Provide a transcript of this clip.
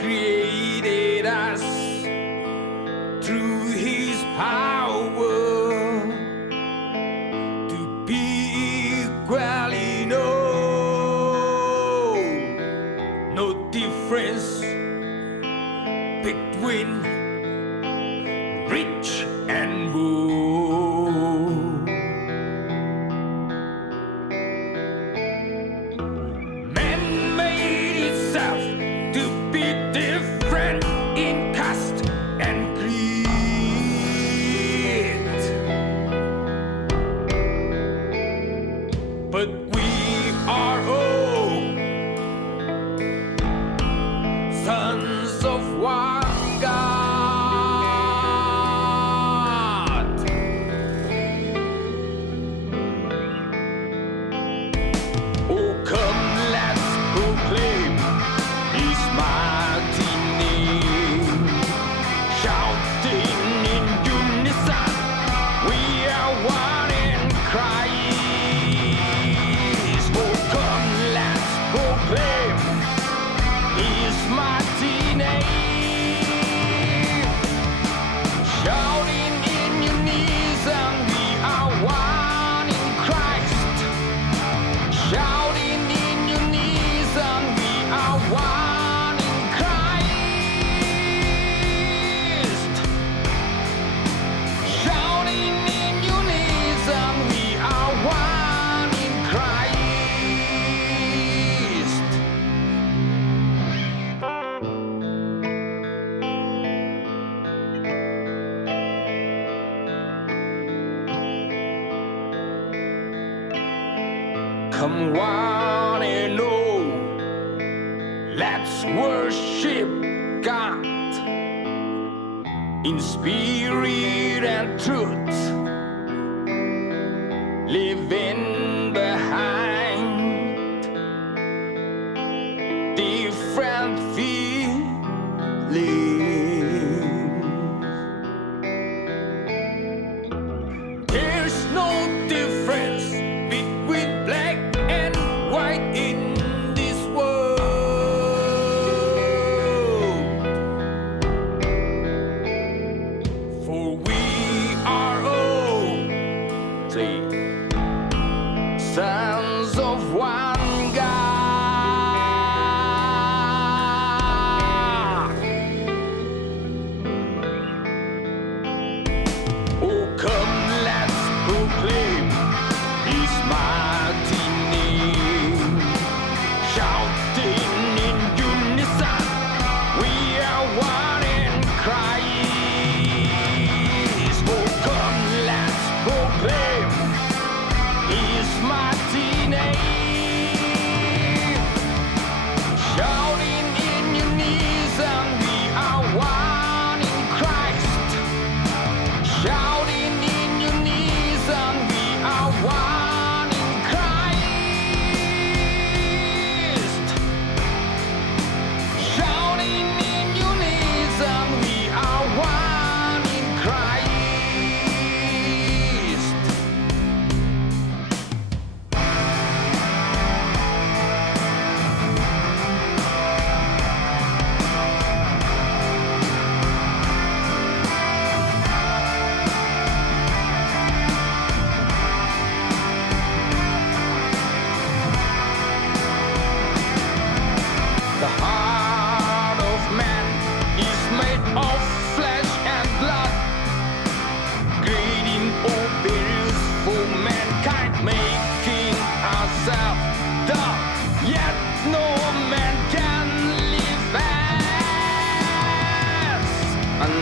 created us through His power to be equally known. No difference between rich and poor. Man made itself to be different in caste and creed, but we are all sons of one God. Oh, come, let's proclaim His mighty name, shouting in unison, we are one in Christ. Oh, come, let's proclaim His mighty name, shouting in unison, we are one in Christ. Shouting in unison, we are one in Christ. Shouting in unison, we are one in Christ. Come one and all, let's worship God in spirit and truth, leaving behind different feelings. There's no difference between black and white in this world, for we are all sons of one God. Oh, come, let's proclaim His mighty name, shouting in unison, we are one in Christ. Oh, come, let's proclaim His mighty name, shouting in unison, we are one in Christ. Shouting in unison, we are one in Christ. Shouting in unison, we are one in Christ. The heart of man is made of flesh and blood, creating obedience for mankind, making ourselves dumb, yet no man can live as an